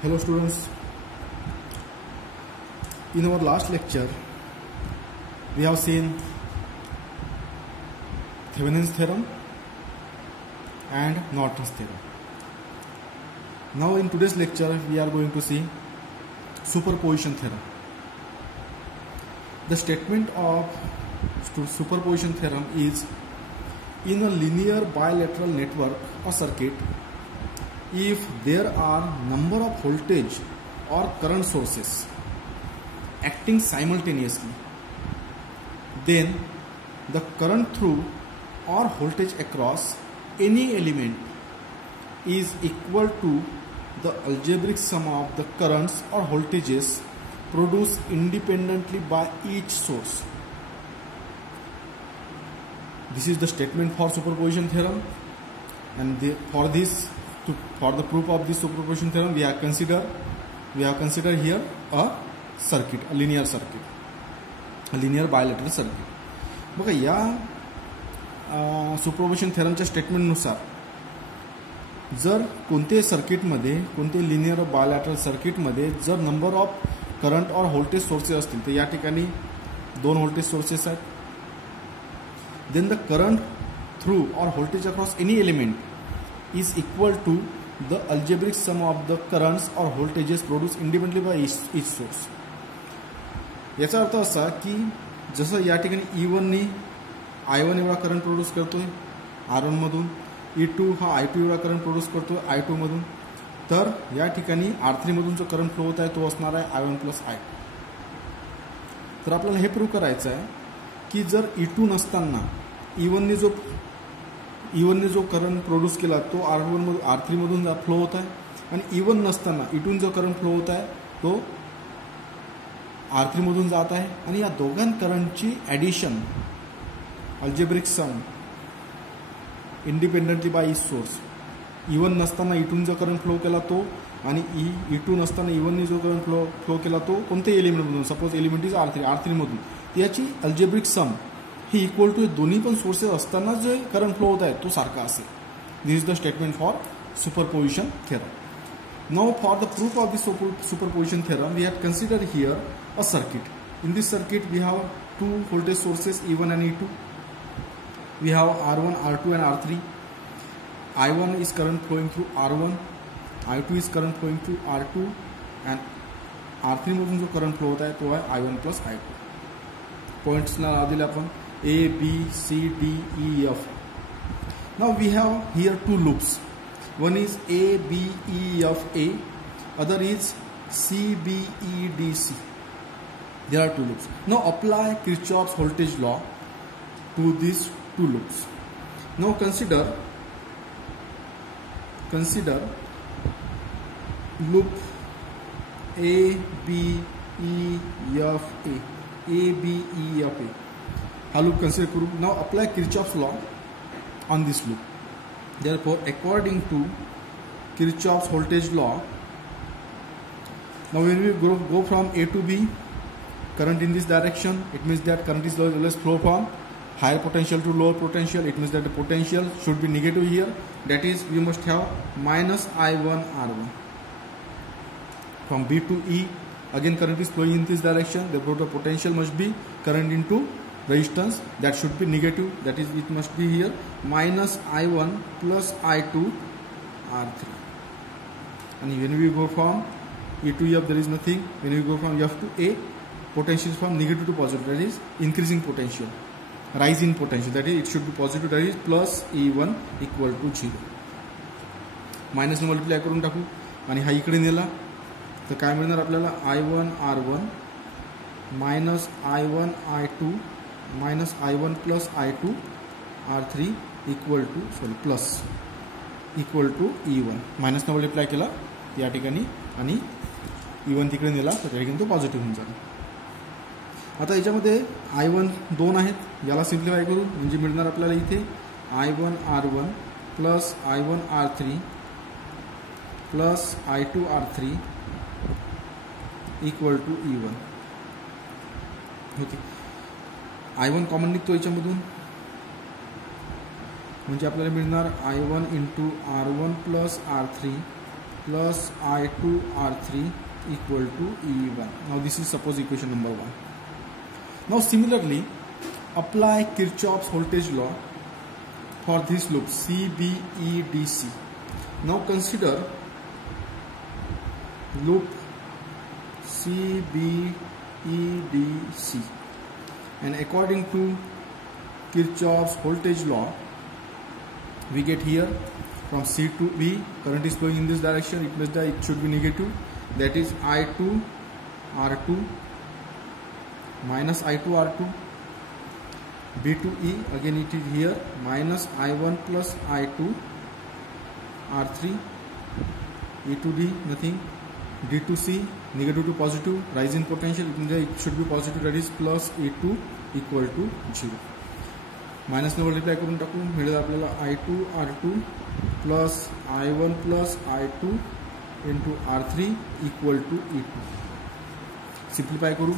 Hello students, in our last lecture we have seen Thevenin's theorem and Norton's theorem. Now in today's lecture we are going to see superposition theorem. The statement of superposition theorem is, in a linear bilateral network or circuit, if there are number of voltage or current sources acting simultaneously, then the current through or voltage across any element is equal to the algebraic sum of the currents or voltages produced independently by each source. This is the statement for superposition theorem, and for the proof of this superposition theorem we have considered here a circuit, a linear circuit, a linear bilateral circuit. बघा या superposition थेरमच्या स्टेटमेंटनुसार जर कोणते सर्किटमध्ये, कोणते linear bilateral सर्किटमध्ये जर number of current और voltage sources असतील, तर या ठिकाणी दोन व्होल्टेज सोर्सेस आहेत. देन द करंट थ्रू और voltage across any element is equal to the algebraic sum of the currents or voltages produced independently by each source. याचा अर्थ असा की जसं या ठिकाणी E1 ने I1 एवढा करंट प्रोड्यूस करतोय R1 मधून, E2 हा I2 एवढा करंट प्रोड्यूस करतोय I2 मधून, तर या ठिकाणी R3 मधून जो करंट फ्लो होत आहे तो असणार आहे I1 प्लस I2. तर आपल्याला हे प्रूव्ह करायचं आहे की जर E2 नसताना E1 ने जो करंट प्रोड्यूस केला तो R3 मधून फ्लो होत आहे, आणि E1 नसताना E2 जो करंट फ्लो होत आहे तो R3 मधून जात आहे, आणि या दोघां करंटची addition algebraic sum independently by each source. E1 नसताना E2 जो करंट फ्लो केला तो, आणि E2 नसताना E1 ने जो करंट फ्लो केला तो कोणत्या एलिमेंटमधून, सपोज एलिमेंट इज R3 मधून, याची अल्जेब्रिक सम ही इक्वल टू दोन्ही पण सोर्सेस असताना जे करंट फ्लो होत आहे तो सारखा असेल. This is the statement for superposition theorem. Now for the proof of this superposition theorem we have consider here a circuit. In this circuit we have two voltage sources E1 and E2. We have R1, R2 and R3. I1 is current flowing through R1, I2 is current flowing through R2, and R3 मधून जो current flow होता है तो है I1 plus I2. Points ना दिले आपण A, B, C, D, E, F. Now we have here two loops. One is A, B, E, F, A. Other is C, B, E, D, C. There are two loops. Now apply Kirchhoff's voltage law to these two loops. Now consider loop A, B, E, F, A. A, B, E, F, A. हा loop consider करू. Now apply Kirchhoff's law on this loop. Therefore, according to Kirchhoff's voltage law, now when we go from A to B, current in this direction, it means that current is always flow from higher potential to lower potential. It means that the potential should be negative here. That is, we must have minus I1 R1. From B to E, again current is flowing in this direction. Therefore, the potential must be current into resistance, that should be negative. That is, it must be here minus I1 plus I2 R3. And when we go from E to F, there is nothing. When we go from F to A, potential is from negative to positive. That is increasing potential, rise in potential. That is, it should be positive. That is plus E1 equal to 0. Minus ने multiply करून टाकू आणि हा इकडे नेला तर काय मिळणार आपल्याला I1 R1 minus I1 I2 minus I1 plus I2 R3 equal to E1. Minus ने मल्टिप्लाय केला या ठिकाणी आणि E1 तिकडे नेला तर त्या ठिकाणी तो पॉझिटिव्ह होऊन जाईल. आता याच्यामध्ये I1 2 आहेत, याला सिम्प्लिफाय करू म्हणजे मिळणार आपल्याला इथे I1 R1 plus I1 R3 plus I2 R3 equal to E1. Okay, I1 common निघतो याच्यामधून म्हणजे आपल्याला मिळणार I1 into R1 plus R3 plus I2 R3 equal to E1. Now this is suppose equation number 1. Now similarly, apply Kirchhoff's voltage law for this loop CBEDC. Now consider loop CBEDC, and according to Kirchhoff's voltage law, we get here from C to B, current is flowing in this direction, it means that it should be negative, that is I2 R2 minus I2 R2, B to E, again it is here, minus I1 plus I2 R3, E to D, nothing, D to C, negative to positive, rise in potential, it means that it should be positive, that is plus E2 equal to 0. Minus ने multiply करून टाकू, मिळेल आपल्याला I2 R2 plus I1 plus I2 into R3 equal to E2. Simplify करू,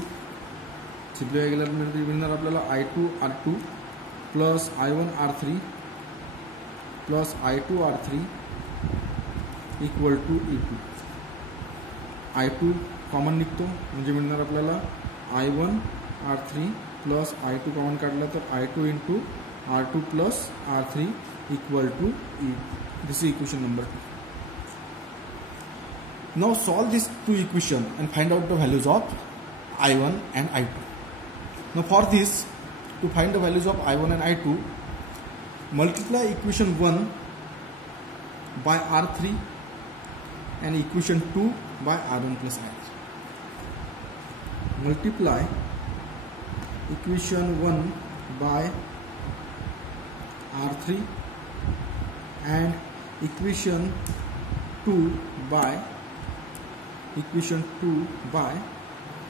simplify केल्यावर मिळणार आपल्याला I2 R2 plus I1 R3 plus I2 R3 equal to E2. I2 common निघतो म्हणजे मिळणार आपल्याला I1 R3 plus I2 common काढला तर I2 into R2 plus R3 equal to E. This is equation number 2. Now solve these two equations and find out the values of I1 and I2. Now for this, to find the values of I1 and I2, multiply equation 1 by R3 and equation 2 by R1 plus R3. Multiply equation 1 by R3 and equation 2 by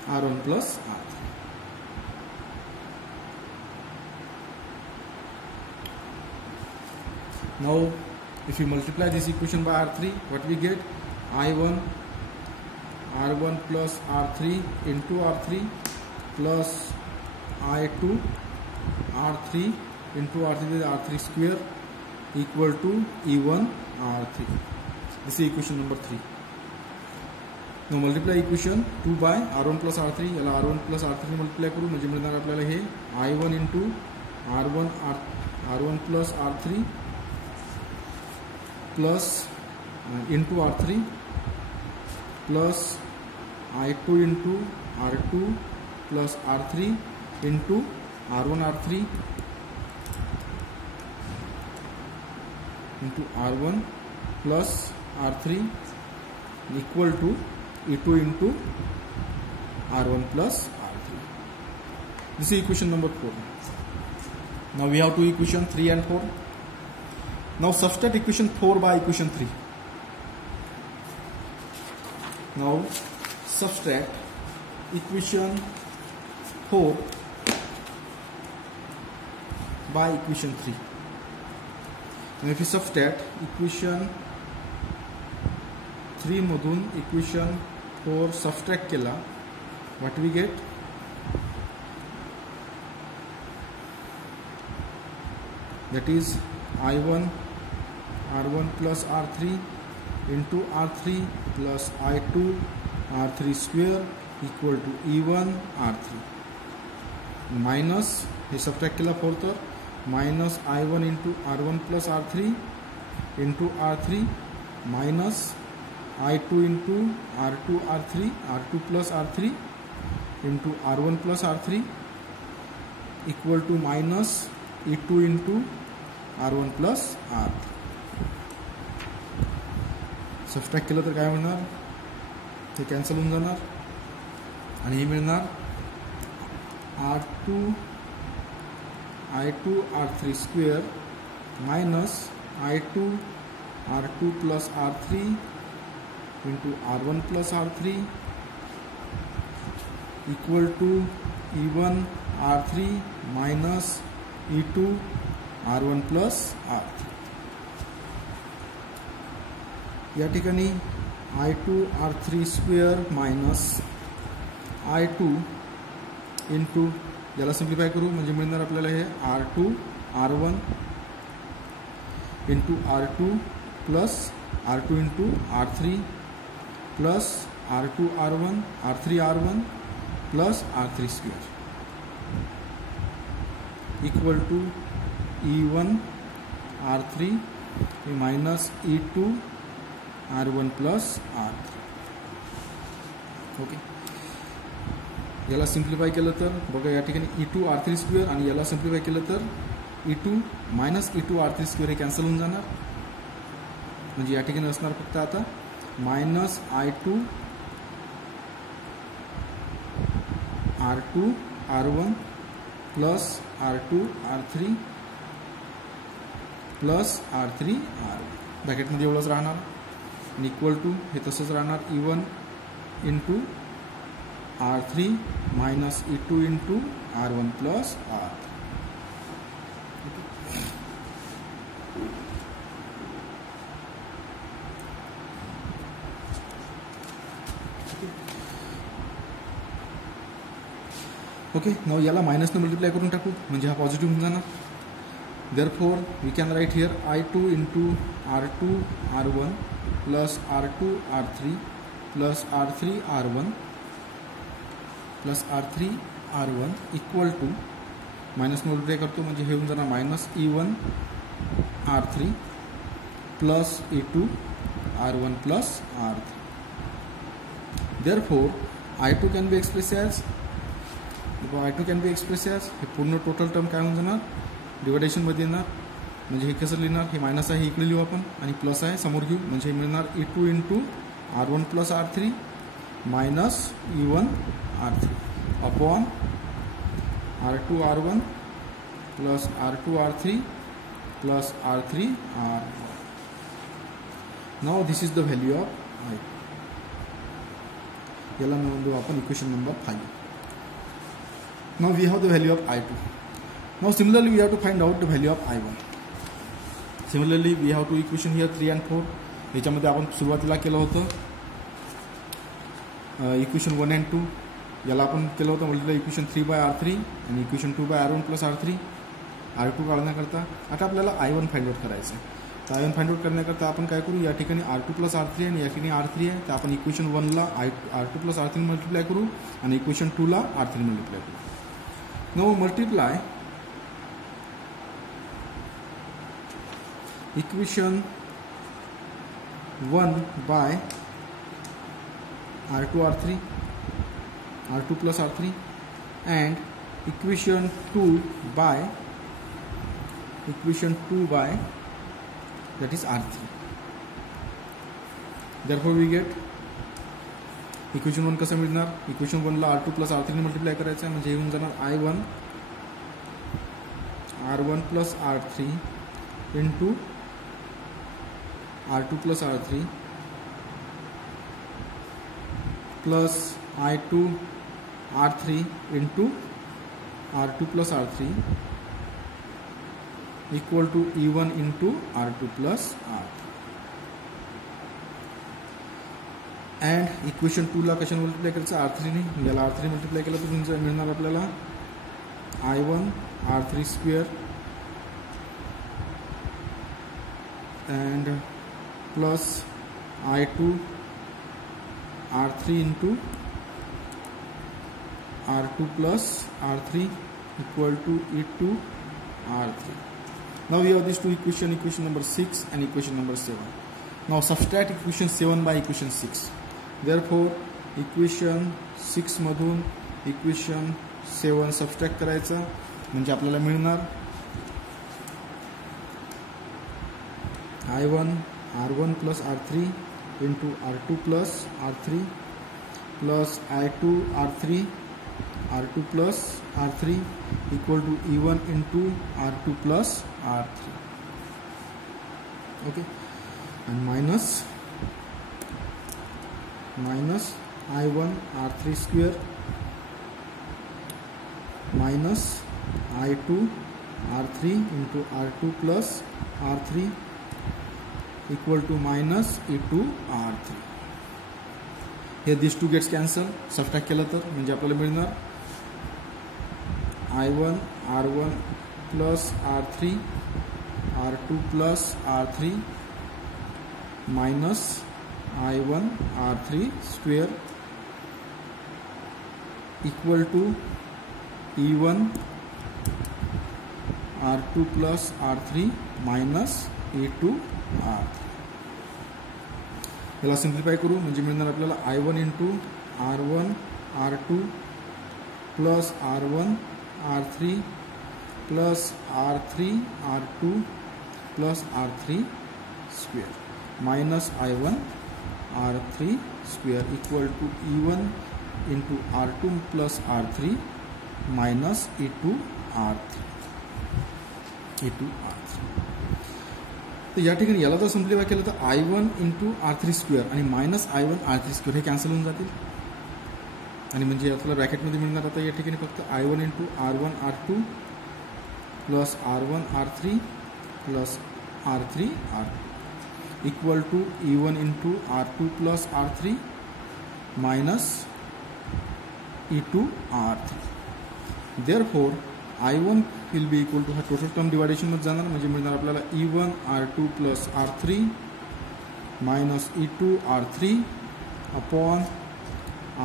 R1 plus R3. Now if you multiply this equation by R3, what we get? I1 R1 plus R3 into R3 plus I2 R3 into R3 is R3 square equal to E1 R3. This is equation number 3. Now multiply equation 2 by R1 plus R3. याला R1 plus R3 multiply करू म्हणजे मिळणार आपल्याला हे I1 into R1 plus R3 plus into R3 plus I2 into R2 plus R3 into R1 R3 into R1 plus R3 equal to E2 into R1 plus R3. This is equation number 4. Now we have two equations 3 and 4. Now substitute equation 4 by equation 3. Now subtract equation 4 by equation 3. Now if you subtract equation 3 मधून equation 4 subtract केला, what we get? That is I1 R1 plus R3 into R3 plus I2 R3 square equal to E1 R3 minus hey subtract केला 4 तर minus I1 into R1 plus R3 into R3 minus I2 into R2 R3 R2 plus R3 into R1 plus R3 equal to minus E2 into R1 plus R3. Subtract केलं तर काय मिळणार? हे cancel होऊन जाणार आणि हे मिळणार I2 R3 square minus I2 R2 plus R3 into R1 plus R3 equal to E1 R3 minus E2 R1 plus R3. या ठिकाणी I2 R3 square minus I2 into याला सिम्प्लिफाय करू म्हणजे मिळणार आपल्याला हे R2 R1 into R2 plus R2 into R3 plus R2 R1 R3 R1 plus R3 square equal to E1 R3 minus E2 R1 plus R3. Okay, याला simplify केलं तर बघा या ठिकाणी E2 R3 स्क्वेअर आणि याला सिम्प्लिफाय केलं तर E2 minus E2 R3 square हे कॅन्सल होऊन जाणार. म्हणजे या ठिकाणी असणार फक्त आता minus I2 R2 R1 plus R2 R3 plus R3 R1 ब्रॅकेटमध्ये एवढंच राहणार आणि इक्वल टू हे तसंच राहणार E1 into R3 minus E2 into R1 plus R3. Okay, नाव याला मायनसने मल्टिप्लाय करून टाकू म्हणजे हा पॉझिटिव्ह होऊन जाणार. Therefore we can write here I2 into R2 R1 plus R2 R3 plus R3 R1 plus R3 R1 equal to minus multiply करतो म्हणजे हे होऊन जाणार minus E1 R3 plus E2 R1 plus R3. Therefore I2 can be express as I2 can be express as हे पूर्ण total term काय होऊन जाणार डिवायडेशनमध्ये येणार. म्हणजे हे कसं लिहिणार, हे मायनस आहे इकडे लिहू आपण आणि प्लस आहे समोर घेऊ म्हणजे मिळणार E2 into R1 plus R3 minus E1 R3 upon R2 R1 plus R2 R3 plus R3 R1. Now this is the value of I2. याला म्हणू आपण equation number 5. Now we have the value of I2. Now similarly we have to find out the value of I1. Similarly we have two equation here 3 and 4. याच्यामध्ये आपण सुरुवातीला केलं होतं equation 1 and 2. याला आपण केलं होतं मल्टिप्लाय इक्वेशन 3/R3 आणि equation 2/R1 plus R3 R2 काढण्याकरता. आता आपल्याला I1 फाइंड आउट करायचं आहे. तर I1 फाइंड आउट करण्याकरता आपण काय करू, या ठिकाणी R2 प्लस R3 आणि या ठिकाणी R3 आहे तर आपण equation 1ला R2 plus R3 multiply करू आणि इक्वेशन 2ला R3 मल्टिप्लाय करू. Now multiply equation 1 by R2 R3 R2 plus R3 and equation 2 by that is R3. Therefore we get equation 1 कसं मिळणार, इक्वेशन 1ला R2 प्लस R3 ने multiply करायचं आहे म्हणजे येऊन जाणार I1 R1 plus R3 into R2 plus R3 plus I2 R3 into R2 plus R3 equal to E1 into R2 plus R3. And equation 2ला कशाने मल्टिप्लाय करायचं R3 ने. याला R3 मल्टिप्लाय केलं तर मिळणार आपल्याला I1 R3 square and plus I2 R3 into R2 plus R3 equal to E2 R3. Now we have these two equation number 6 and equation number 7. Now subtract equation 7 by equation 6. Therefore equation 6 मधून equation 7 subtract करायचं म्हणजे आपल्याला मिळणार I1 R1 plus R3 into R2 plus R3 plus I2 R3 R2 plus R3 equal to E1 into R2 plus R3. Okay, and minus I1 R3 square minus I2 R3 into R2 plus R3 equal to minus E2 R3. Here these two gets cancel. Subtract केलं तर म्हणजे आपल्याला मिळणार I1 R1 plus R3 R2 plus R3 minus I1 R3 square equal to E1 R2 plus R3 minus E2 R3. याला simplify करू म्हणजे मिळणार आपल्याला I1 into R1 R2 plus R1 R3 plus R3 R2 plus R3 square minus I1 R3 square equal to E1 into R2 plus R3 minus E2 R3. तर या ठिकाणी याला जर सिम्प्लिफाय केलं तर I1 इंटू R3 स्क्वेअर आणि minus I1 R3 square हे cancel होऊन जातील आणि म्हणजे आपल्याला ब्रॅकेटमध्ये मिळणार आता या ठिकाणी फक्त I1 into R1 R2 plus R1 R3 plus R3 R2 equal to E1 into R2 plus R3 minus E2 R3. Therefore I1 will be equal to हा टोटल टर्म डिवायडेशन मध्ये जाणार म्हणजे मिळणार आपल्याला E1 R2 plus R3 minus E2 R3 upon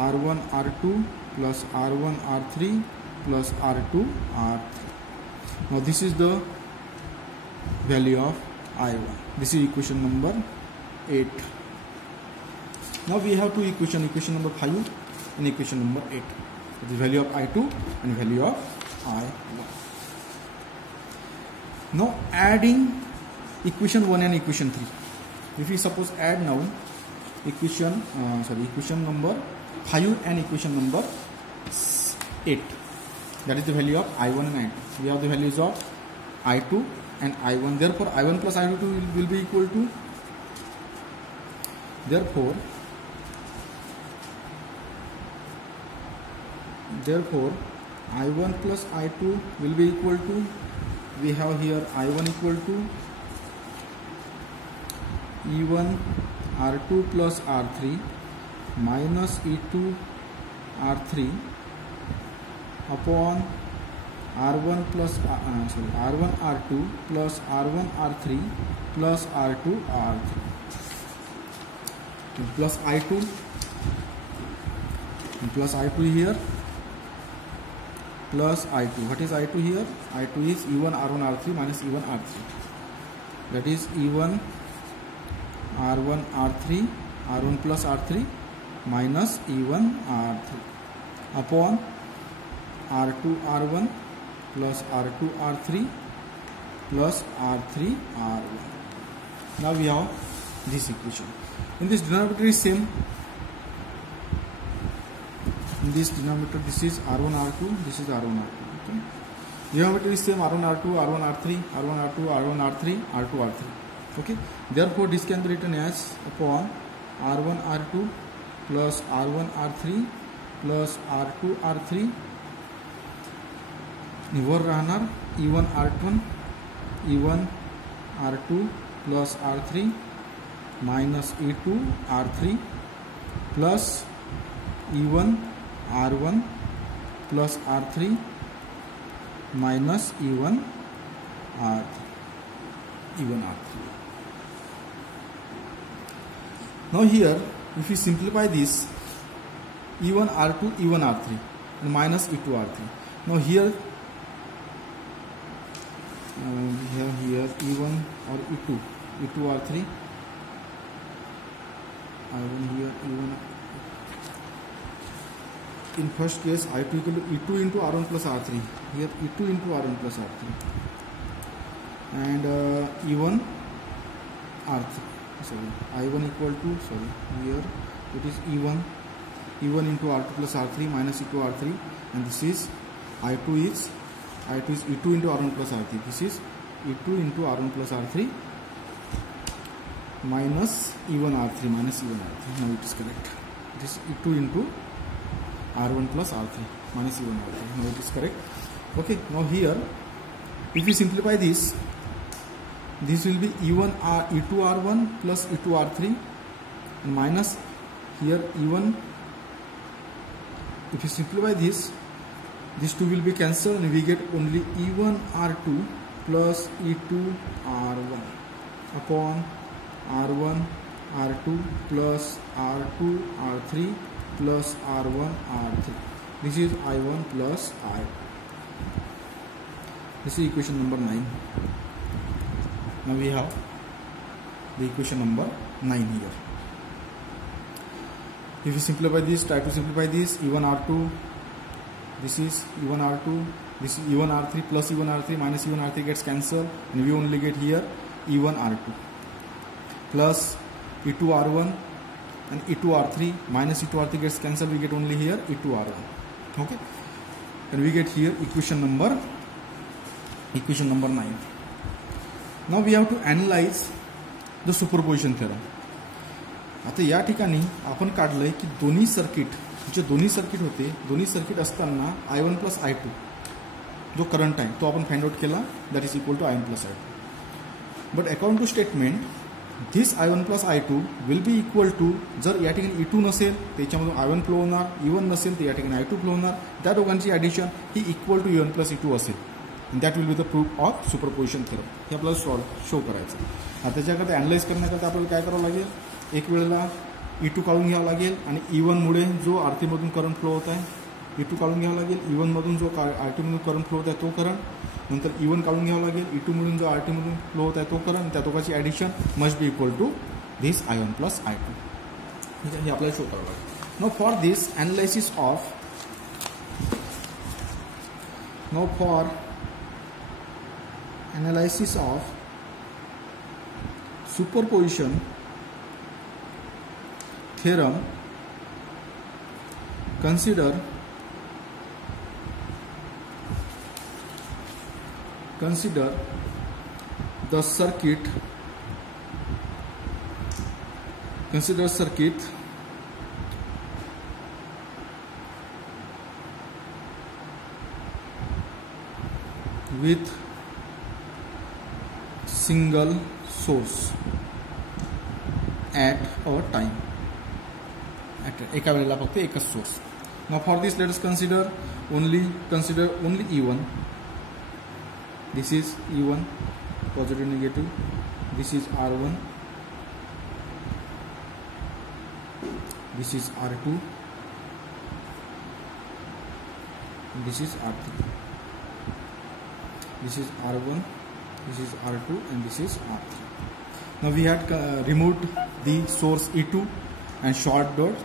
R1 R2 plus R1 R3 plus R2 R3. Now this is the value of I1. This is equation number 8. Now we have two equation number 5 and equation number 8. The value of I2 and value of I1. Now adding equation 1 and equation 3. If we suppose add now equation number 5 and equation number 8, that is the value of I1 and I2. We have the values of I2 and I1. Therefore I1 plus I2 will be equal to, therefore I1 plus I2 will be equal to, we have here I1 equal to E1 R2 plus R3 minus E2 R3 upon R1 plus R1 R2 plus R1 R3 plus R2 R3 plus I2 plus I2 here plus I2. What is I2 here? I2 is E1 R1 R3 minus E1 R3. That is E1 R1 R3 R1 plus R3 minus E1 R3 upon R2 R1 plus R2 R3 plus R3 R1. Now we have this equation. In this denominator is same. In this denominator, this is R1 R2, this is R1 R2. Okay. Denominator is same, R1 R2, R1 R3, R1 R2, R1 R3, R2 R3. Okay. Therefore, this can be written as upon R1 R2 plus R1 R3 plus R2 R3. निवर रहणार E1 R1 E1 R2 plus R3 minus E2 R3 plus E1 R1 plus R3 minus E1 R3. Now here, if we simplify this, E1 R2 E1 R3 and minus E2 R3. Now here we have here E1 or E2 R3. I1 here E1. In first case, I2 equal to E2 into R1 plus R3. Here E2 into R1 plus R3 and E1 R3. Sorry, I1 equal to, sorry, here it is E1 into R2 plus R3 minus E2 R3, and this is I2 is E2 into R1 plus R3. This is E2 into R1 plus R3 minus E1 R3 minus E1 R3. Now it is correct. It is E2 into R1 plus R3 minus E1 R3. Now it is correct. Okay. Now here, if we simplify this, this will be E2 R1 plus E2 R3 and minus here E1. If we simplify this, these two will be cancelled and we get only E1 R2 plus E2 R1 upon R1 R2 plus R2 R3 plus R1 R3. This is I1 plus I. This is equation number 9. Now we have the equation number 9 here. If you simplify this, try to simplify this. E1 R2, this is E1 R2, this is E1 R3 plus E1 R3 minus E1 R3 gets cancelled, and we only get here E1 R2 plus E2 R1 and E2 R3 minus E2 R3 gets cancelled, we get only here E2 R1. Okay, and we get here equation number 9. Now we have to analyze the superposition theorem. आता या ठिकाणी आपण काढलंय की दोन्ही circuit होते, दोन्ही circuit असताना I1 प्लस I2 जो करंट आहे तो आपण फाइंड आउट केला, that is equal to I1 plus I2. But according to statement this I1 plus I2 will be equal to, जर या ठिकाणी E2 नसेल त्याच्यामधून I1 फ्लो होणार, E1 नसेल तर या ठिकाणी I2 फ्लो होणार, त्या दोघांची ॲडिशन ही equal to E1 plus E2 असेल. That will be the proof of superposition theorem. हे आपल्याला शो करायचं. आता त्याच्याकरता अॅनलाइज करण्याकरता आपल्याला काय करावं लागेल, एक वेळेला E2 काढून घ्यावं लागेल आणि E1 मुळे जो R3 मधून करंट फ्लो होत आहे E2 काढून घ्यावं लागेल, E1 मधून जो R2 मधून करंट फ्लो होत आहे तो करंट, नंतर E1 काढून घ्यावं लागेल, E2 मधून जो R2 मधून फ्लो होत आहे तो करंट, त्या दोघांची addition must be equal to this I1 plus I2. ठीक आहे, हे आपल्याला शो करावं लागेल. Now for analysis of superposition theorem, consider the circuit with single source at a time. एका वेळेला फक्त एकच source. Now for this let us consider only E1. This is E1, positive negative. This is R1. This is R2. This is R3. This is R1. This is R2 and this is R3. Now we had removed the source E2 and short dot